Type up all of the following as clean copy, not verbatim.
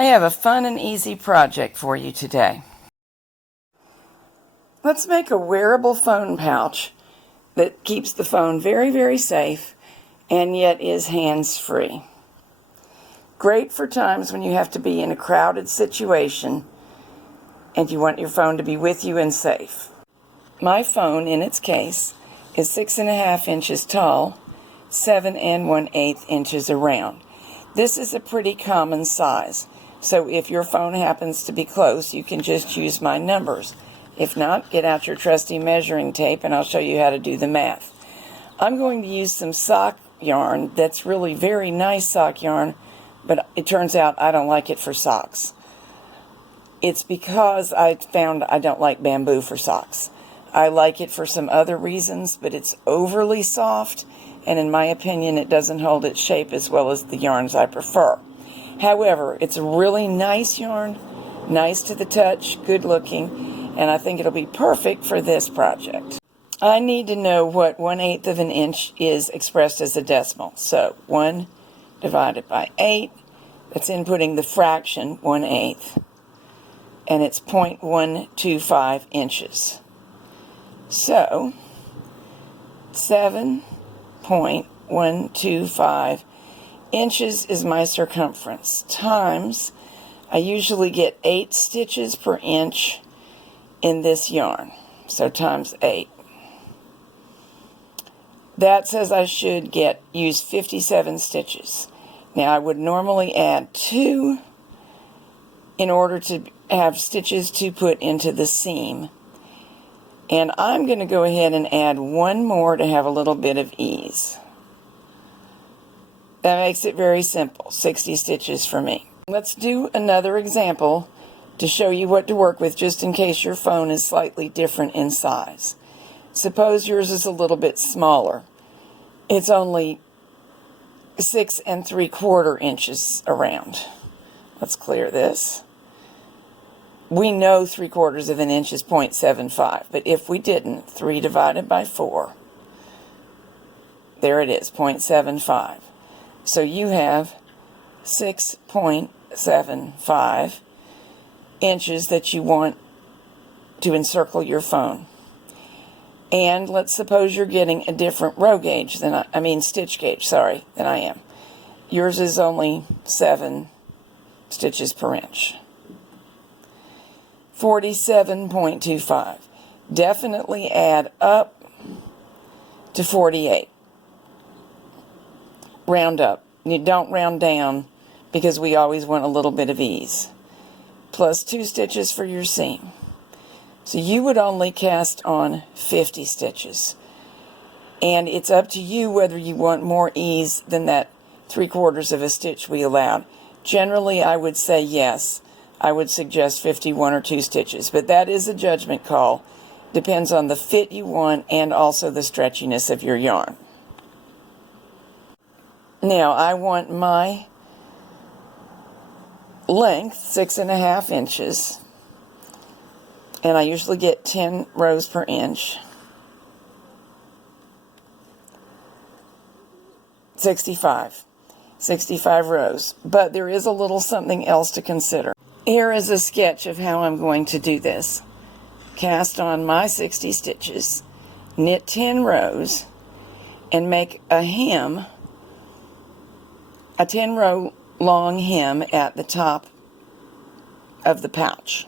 I have a fun and easy project for you today. Let's make a wearable phone pouch that keeps the phone very, very safe and yet is hands-free. Great for times when you have to be in a crowded situation and you want your phone to be with you and safe. My phone, in its case, is 6.5 inches tall, 7 1/8 inches around. This is a pretty common size, so if your phone happens to be close, you can just use my numbers. If not, get out your trusty measuring tape and I'll show you how to do the math. I'm going to use some sock yarn that's really very nice sock yarn, but it turns out I don't like it for socks. It's because I found I don't like bamboo for socks. I like it for some other reasons, but it's overly soft, and in my opinion, it doesn't hold its shape as well as the yarns I prefer. However, it's a really nice yarn, nice to the touch, good looking, and I think it'll be perfect for this project. I need to know what 1/8 of an inch is expressed as a decimal. So 1 divided by 8, that's inputting the fraction 1/8, and it's 0.125 inches. So 7.125 inches is my circumference, times, I usually get 8 stitches per inch in this yarn, so times 8. That says I should use 57 stitches. Now I would normally add 2 in order to have stitches to put into the seam. And I'm going to go ahead and add 1 more to have a little bit of ease. That makes it very simple, 60 stitches for me. Let's do another example to show you what to work with, just in case your phone is slightly different in size. Suppose yours is a little bit smaller. It's only 6 3/4 inches around. Let's clear this. We know 3/4 of an inch is 0.75, but if we didn't, 3 divided by 4, there it is, 0.75. So you have 6.75 inches that you want to encircle your phone. And let's suppose you're getting a different row gauge than stitch gauge, than I am. Yours is only 7 stitches per inch. 47.25. Definitely add up to 48. Round up. You don't round down because we always want a little bit of ease. Plus 2 stitches for your seam. So you would only cast on 50 stitches. And it's up to you whether you want more ease than that 3/4 of a stitch we allowed. Generally, I would say yes. I would suggest 51 or 2 stitches, but that is a judgment call. Depends on the fit you want and also the stretchiness of your yarn. Now, I want my length 6.5 inches, and I usually get 10 rows per inch. 65 rows, but there is a little something else to consider. Here is a sketch of how I'm going to do this. Cast on my 60 stitches, knit 10 rows, and make a hem, a 10 row long hem at the top of the pouch.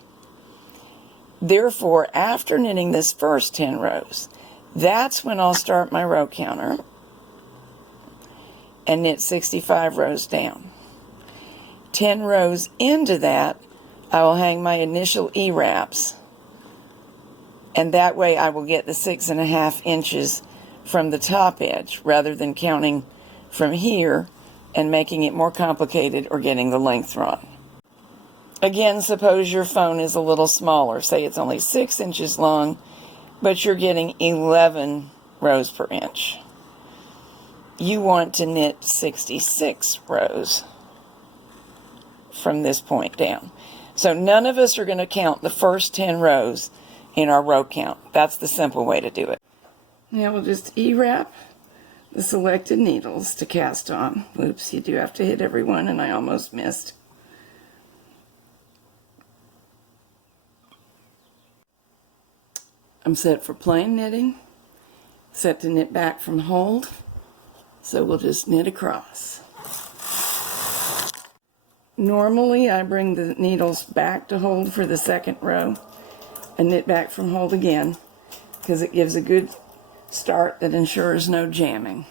Therefore, after knitting this first 10 rows, that's when I'll start my row counter and knit 65 rows down. 10 rows into that, I will hang my initial E-wraps, and that way I will get the 6.5 inches from the top edge rather than counting from here and making it more complicated or getting the length wrong. Again, suppose your phone is a little smaller. Say it's only 6 inches long, but you're getting 11 rows per inch. You want to knit 66 rows from this point down. So none of us are going to count the first 10 rows in our row count. That's the simple way to do it. Now we'll just E-wrap the selected needles to cast on. Oops, you do have to hit every one, and I almost missed. I'm set for plain knitting, set to knit back from hold, so we'll just knit across. Normally I bring the needles back to hold for the second row and knit back from hold again because it gives a good start that ensures no jamming.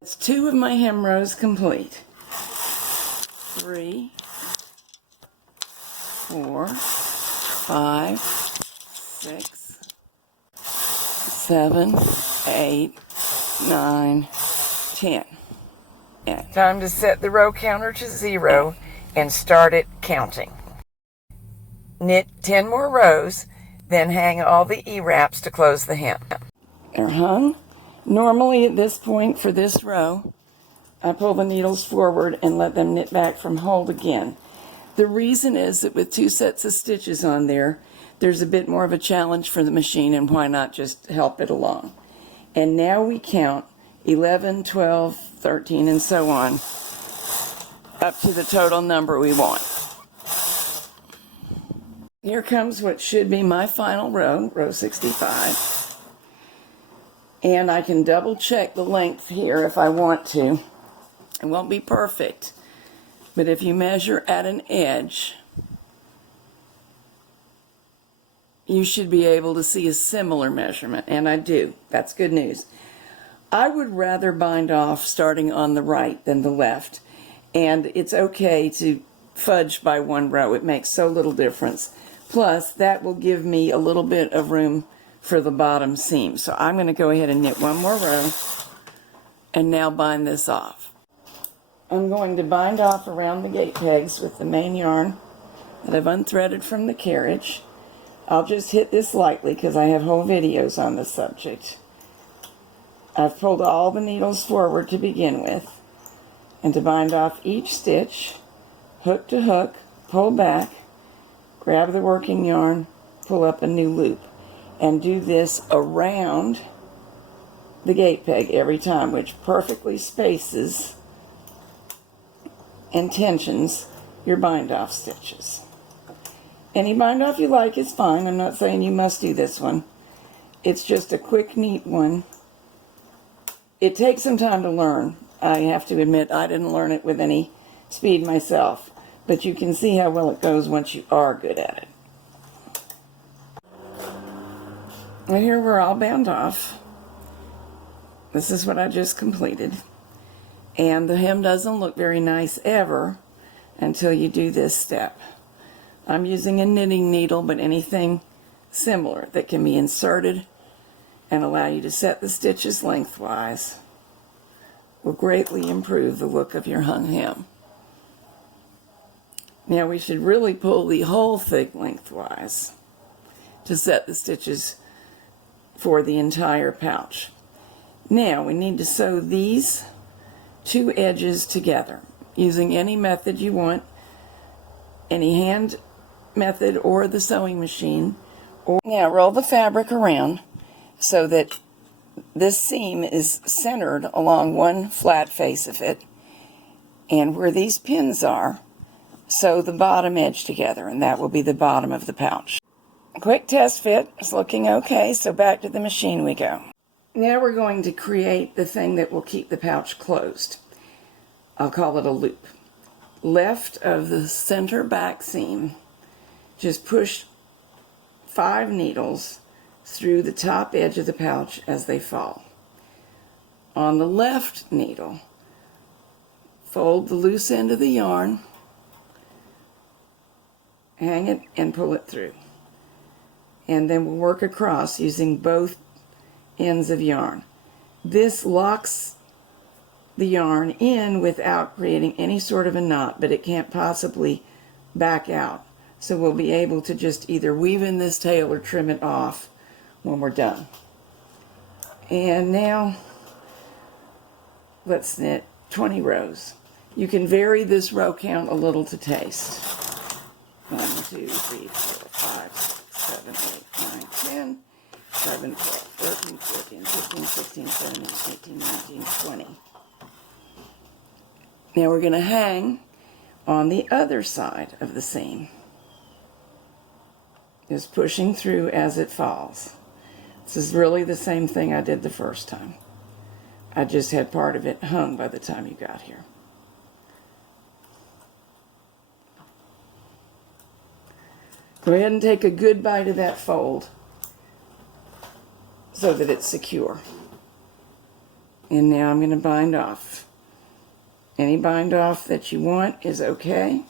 That's 2 of my hem rows complete. 3, 4, 5, 6, 7, 8, 9, 10. Time to set the row counter to 0 and start it counting. Knit 10 more rows, then hang all the E-wraps to close the hem. They're hung. Normally at this point for this row, I pull the needles forward and let them knit back from hold again. The reason is that with 2 sets of stitches on there, there's a bit more of a challenge for the machine, and why not just help it along. And now we count 11, 12, 13, and so on, up to the total number we want. Here comes what should be my final row, row 65. And I can double check the length here if I want to. It won't be perfect, but if you measure at an edge, you should be able to see a similar measurement, and I do. That's good news. I would rather bind off starting on the right than the left, and it's okay to fudge by 1 row. It makes so little difference. Plus, that will give me a little bit of room for the bottom seam. So I'm going to go ahead and knit 1 more row and now bind this off. I'm going to bind off around the gate pegs with the main yarn that I've unthreaded from the carriage. I'll just hit this lightly because I have whole videos on the subject. I've pulled all the needles forward to begin with, and to bind off each stitch, hook to hook, pull back, grab the working yarn, pull up a new loop, and do this around the gate peg every time, which perfectly spaces and tensions your bind off stitches. Any bind off you like is fine. I'm not saying you must do this one. It's just a quick, neat one. It takes some time to learn. I have to admit I didn't learn it with any speed myself, but you can see how well it goes once you are good at it. Well, here we're all bound off. This is what I just completed. And the hem doesn't look very nice ever until you do this step. I'm using a knitting needle, but anything similar that can be inserted and allow you to set the stitches lengthwise will greatly improve the look of your hung hem. Now we should really pull the whole thing lengthwise to set the stitches for the entire pouch. Now we need to sew these 2 edges together using any method you want, any hand method or the sewing machine. Now roll the fabric around so that this seam is centered along one flat face of it, and where these pins are, sew the bottom edge together, and that will be the bottom of the pouch. Quick test fit is looking okay, so back to the machine we go. Now we're going to create the thing that will keep the pouch closed. I'll call it a loop. Left of the center back seam, just push 5 needles through the top edge of the pouch as they fall. On the left needle, fold the loose end of the yarn, hang it, and pull it through. And then we'll work across using both ends of yarn. This locks the yarn in without creating any sort of a knot, but it can't possibly back out. So we'll be able to just either weave in this tail or trim it off when we're done. And now let's knit 20 rows. You can vary this row count a little to taste. 1, 2, 3, 4, 5, 6, 7, 8, 9, 10, 11, 12, 13, 14, 15, 16, 17, 18, 19, 20. Now we're going to hang on the other side of the seam. is pushing through as it falls. This is really the same thing I did the first time. I just had part of it hung by the time you got here. Go ahead and take a good bite of that fold so that it's secure. And now I'm going to bind off. Any bind off that you want is okay.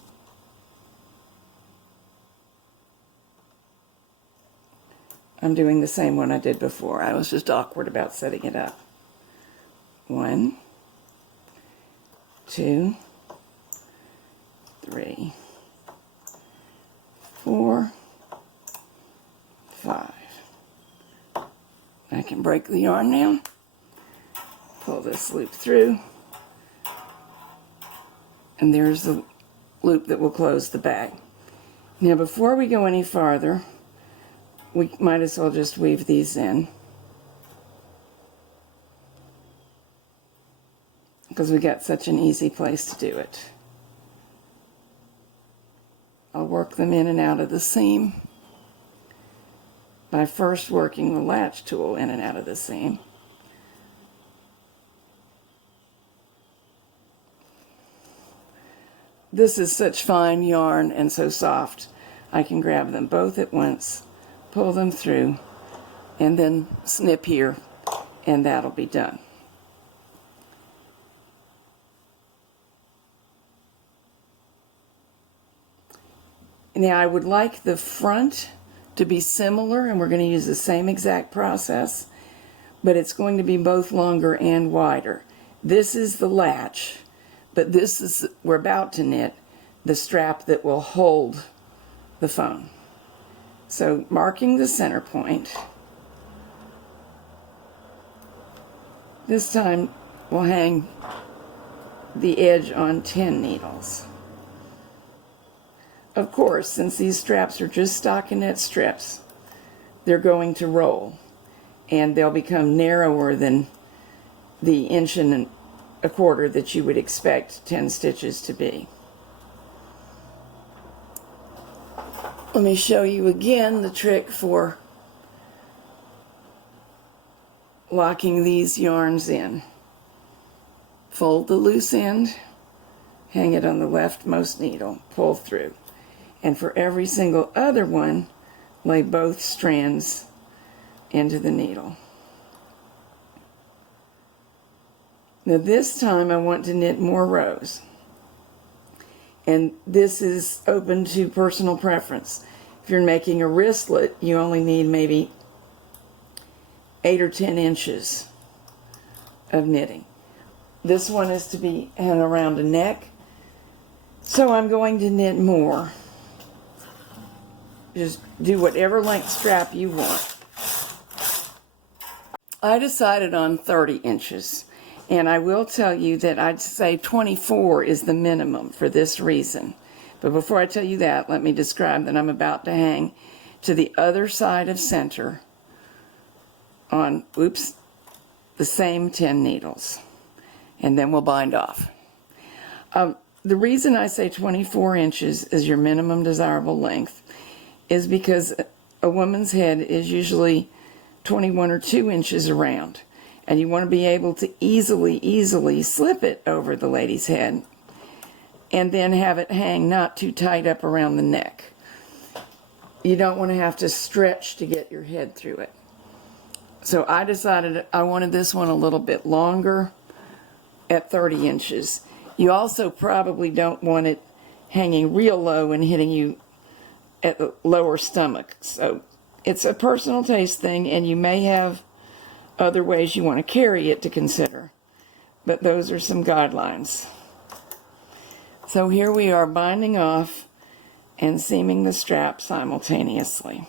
I'm doing the same one I did before. I was just awkward about setting it up. 1, 2, 3, 4, 5. I can break the yarn now. Pull this loop through. And there's the loop that will close the bag. Now before we go any farther, we might as well just weave these in, because we got such an easy place to do it. I'll work them in and out of the seam by first working the latch tool in and out of the seam. This is such fine yarn and so soft. I can grab them both at once, pull them through, and then snip here, and that'll be done. Now I would like the front to be similar, and we're going to use the same exact process, but it's going to be both longer and wider. This is the latch, but this is, we're about to knit the strap that will hold the phone. So marking the center point, this time we'll hang the edge on 10 needles. Of course, since these straps are just stockinette strips, they're going to roll, and they'll become narrower than the 1.25 inches that you would expect 10 stitches to be. Let me show you again the trick for locking these yarns in. Fold the loose end, hang it on the leftmost needle, pull through. And for every single other one, lay both strands into the needle. Now this time I want to knit more rows. And this is open to personal preference. If you're making a wristlet, you only need maybe 8 or 10 inches of knitting. This one is to be hung around a neck, so I'm going to knit more. Just do whatever length strap you want. I decided on 30 inches. And I will tell you that I'd say 24 is the minimum for this reason. But before I tell you that, let me describe that I'm about to hang to the other side of center on, the same 10 needles. And then we'll bind off. The reason I say 24 inches is your minimum desirable length is because a woman's head is usually 21 or 2 inches around. And you want to be able to easily slip it over the lady's head and then have it hang not too tight up around the neck. You don't want to have to stretch to get your head through it. So I decided I wanted this one a little bit longer at 30 inches. You also probably don't want it hanging real low and hitting you at the lower stomach. So it's a personal taste thing, and you may have other ways you want to carry it to consider, but those are some guidelines. So here we are binding off and seaming the strap simultaneously.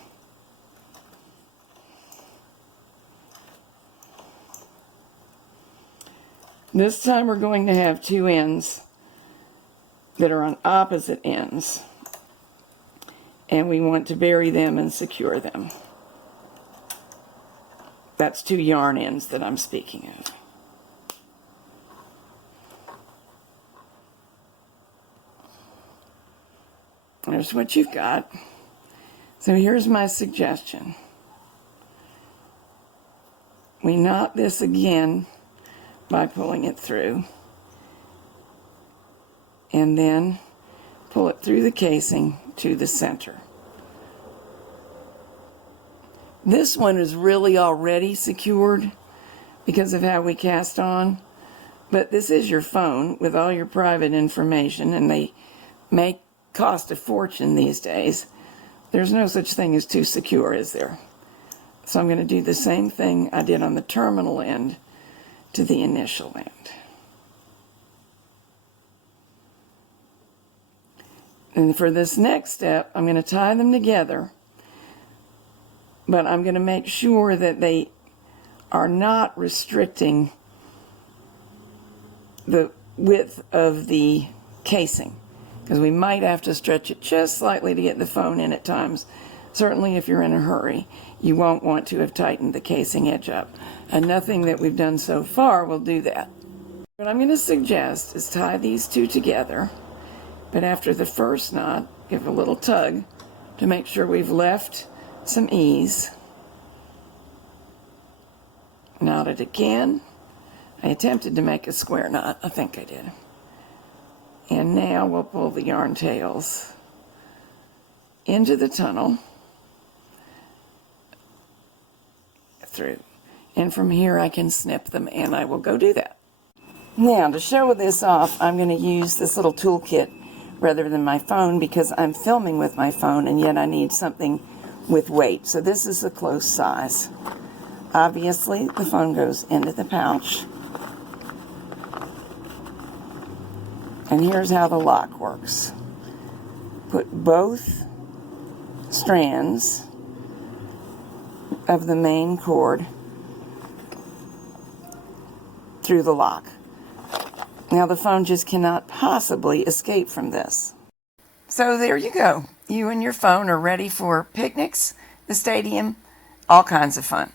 This time we're going to have 2 ends that are on opposite ends, and we want to bury them and secure them. That's 2 yarn ends that I'm speaking of. There's what you've got. So here's my suggestion. We knot this again by pulling it through, and then pull it through the casing to the center. This one is really already secured because of how we cast on, but this is your phone with all your private information, and they may cost a fortune these days. There's no such thing as too secure, is there? So I'm going to do the same thing I did on the terminal end to the initial end. And for this next step, I'm going to tie them together, but I'm going to make sure that they are not restricting the width of the casing, because we might have to stretch it just slightly to get the phone in at times. Certainly if you're in a hurry, you won't want to have tightened the casing edge up. And nothing that we've done so far will do that. What I'm going to suggest is tie these two together, but after the first knot, give a little tug to make sure we've left some ease. Knot it again. I attempted to make a square knot. I think I did. And now we'll pull the yarn tails into the tunnel through. And from here I can snip them, and I will go do that. Now, to show this off, I'm going to use this little toolkit rather than my phone because I'm filming with my phone, and yet I need something with weight. So this is the close size. Obviously, the phone goes into the pouch. And here's how the lock works. Put both strands of the main cord through the lock. Now the phone just cannot possibly escape from this. So there you go. You and your phone are ready for picnics, the stadium, all kinds of fun.